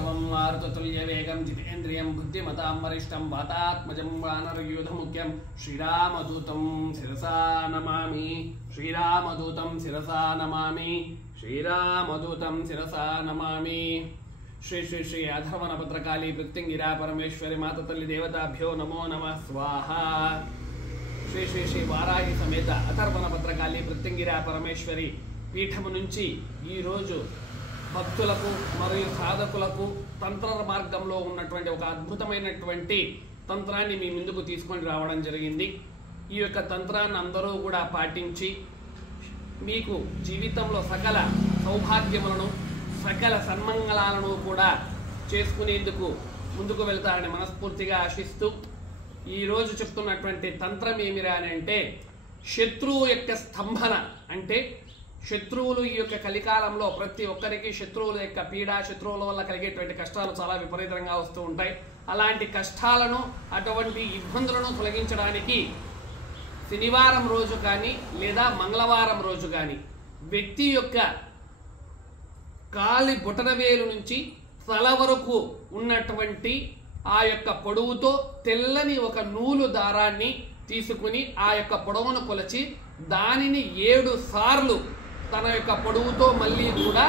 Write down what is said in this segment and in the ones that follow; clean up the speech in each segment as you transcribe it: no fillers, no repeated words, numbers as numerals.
चरवाचवं मारुततुल्यवेगं जितेन्द्रियं बुद्धिमतां वरिष्ठं वातात्मजं वानरयूथमुख्यं श्रीरामदूतं शिरसा नमामि। श्रीरामदूतं शिरसा नमामि। श्रीरामदूतं शिरसा नमामि। श्री श्री श्री अधर्वण भद्रकाली प्रत्यंगिरा परमेश्वरी माता तल्ली देवताभ्यो नमो नमः स्वाहा। श्री श्री श्री वाराही समेत अधर्वण भद्रकाली प्रत्यंगिरा परमेश्वरी पीठము నుంచి ఈ రోజు భక్తులకు మరియు సాధకులకు తంత్ర మార్గంలో ఉన్నటువంటి ఒక అద్భుతమైనటువంటి తంత్రాన్ని మీ ముందుకు తీసుకొని రావడం జరిగింది। ఈ యొక్క తంత్రాన్ని అందరూ కూడా పాటించి మీకు జీవితంలో సకల సౌభాగ్యములను సకల సన్మంగళాలను కూడా చేసుకునేందుకు ముందుకు వెళ్తారని మనస్ఫూర్తిగా ఆశిస్తూ ఈ రోజు చెప్తున్నటువంటి తంత్రం ఏమిరా అంటే శత్రువు యొక్క స్తంభన అంటే శత్రువులు ఈ యొక్క కలికాలంలో ప్రతి ఒక్కరికి శత్రువుల యొక్క పీడ శత్రువుల వల్ల కలిగేటువంటి కష్టాలు చాలా విపరీతంగా వస్తూ ఉంటాయి। అలాంటి కష్టాలను అటువంటి ఇబ్బందులను తొలగించడానికి శనివారం రోజు కానీ లేదా మంగళవారం రోజు కానీ వ్యక్తి యొక్క కాలి బొటనవేలు నుంచి తల వరకు ఉన్నటువంటి ఆ యొక్క పొడవుతో తెల్లని ఒక నూలు దారాన్ని తీసుకుని ఆ యొక్క పొడవును కొలిచి దానిని 7 సార్లు తన యొక్క పొడవుతో మళ్ళీ కూడా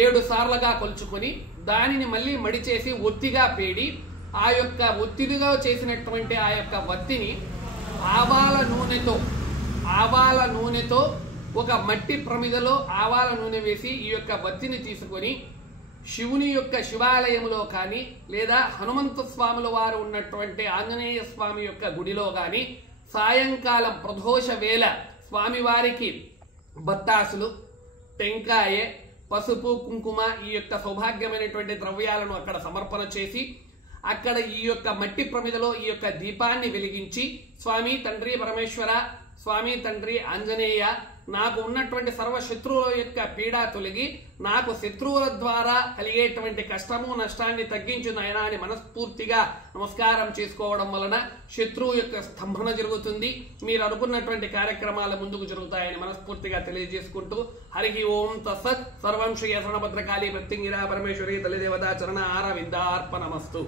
7 సార్లుగా కొలుచుకొని దానిని మళ్ళీ మడిచేసి ఒత్తిగా పేడి ఆ యొక్క ఒత్తిడిగా చేసినటువంటి ఆ యొక్క వత్తిని ఆవాల నూనెతో ఒక మట్టి ప్రమిదలో ఆవాల నూనె వేసి ఈ యొక్క వత్తిని తీసుకొని శివుని యొక్క శివాలయంలో కానీ లేదా హనుమంత స్వాముల వారు ఉన్నటువంటి ఆంజనేయ స్వామి యొక్క గుడిలో కానీ సాయంకాలం ప్రదోష వేళ స్వామివారికి బత్తాసులు టెంకాయ పసుపు కుంకుమ ఈ యొక్క సౌభాగ్యమైనటువంటి ద్రవ్యాలను అక్కడ సమర్పణ చేసి అక్కడ ఈ యొక్క మట్టి ప్రమిదలో ఈ యొక్క దీపాన్ని వెలిగించి స్వామి తండ్రి పరమేశ్వర స్వామి తండ్రి ఆంజనేయ నాకు ఉన్నటువంటి సర్వ శత్రువుల యొక్క పీడ తొలగి నాకు శత్రువుల ద్వారా కలిగేటువంటి కష్టము నష్టాన్ని తగ్గించు నాయనా అని మనస్ఫూర్తిగా నమస్కారం చేసుకోవడం వలన శత్రువు యొక్క స్తంభన జరుగుతుంది। మీరు అనుకున్నటువంటి కార్యక్రమాలు ముందుకు జరుగుతాయని మనస్ఫూర్తిగా తెలియజేసుకుంటూ హరి ఓం తత్సత్ సర్వం శ్రీ భద్రకాళీ ప్రత్యంగిరా పరమేశ్వరి తల్లి దేవతా చరణ ఆరవిందార్పణమస్తు।